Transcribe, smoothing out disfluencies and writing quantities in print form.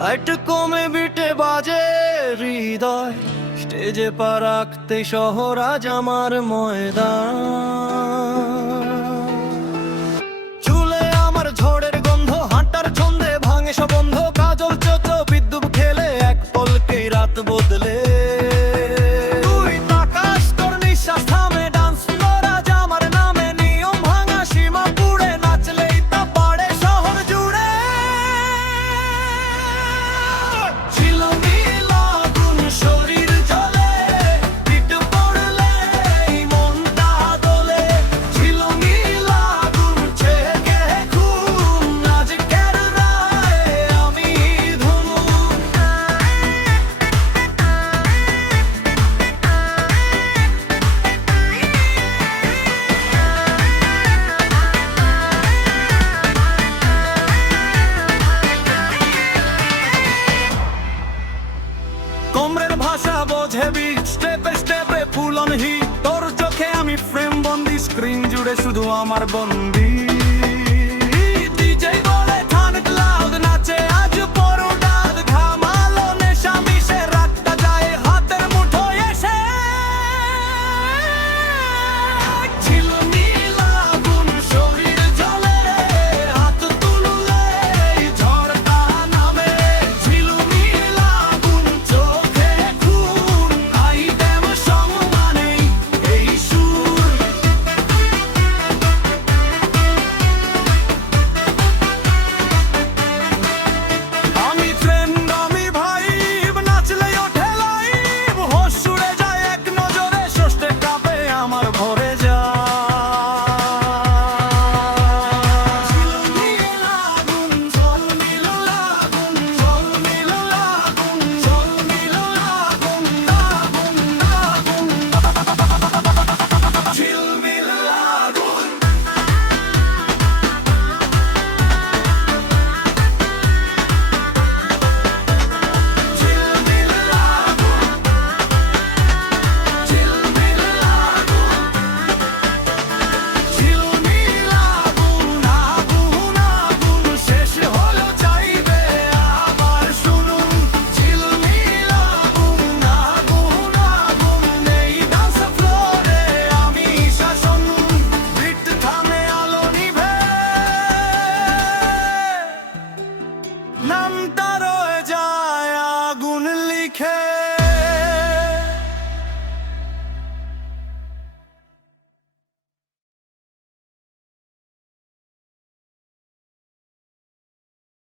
Light কমে বিটে বাজে হৃদয়, স্টেজে পা রাখতে শহর আজ আমার ময়দান। চুলে আমার ঝড়ের গন্ধ, হাঁটার ছন্দে ভাঙে সব বন্ধ, কাজল চোখ বিদ্যুৎ খেলে এক পলকেই রাত বদলে। তুই তাকাস, তোর নিঃশ্বাস থামে, ডান্স ফ্লোর আজ আমার নামে, নিয়ম ভাঙা সীমা পুড়ে, নাচলেই তা বাড়ে শহর জুড়ে। ছিল নীল আগুন, শরীর জ্বলে, পিঠ পড়লে এই মনটা দোলে। ছিল নীল আগুন, ছেকে খুন, আজকের রায়ে আমি ধুম। কোমরের ভাষা বোঝে বিট, স্টেপে স্টেপে ফুল অন হিট, তোর চোখে আমি ফ্রেম বন্দি, স্ক্রিন জুড়ে শুধু আমার বন্দি। ডিজে বলে থানক লাউড, নাচে আজ বড় ডাদ, ঘামালো নেশা মিশে, রাতটা যায় হাতের মুঠোয় এসে। ছিল নীল আগুন, শরীর জ্বলে, হাত তুললে ঝড়টা নামে। ছিল নীল আগুন, চোখে খুন, আইটেম সম্মানেই এই সুর। আমি ট্রেন্ড, আমি ভাইব, নাচলেই ওঠে লাইভ, হোশ উড়ে যায় এক নজরে, ষষ্ঠে কাঁপে আমার ভরে যায়। ছিল নীল আগুন, ঝল নীল আগুন, ঝল নীল আগুন, ঝল নীল আগুন, আগুন আগুন, ছিল নীল আগুন। নামটা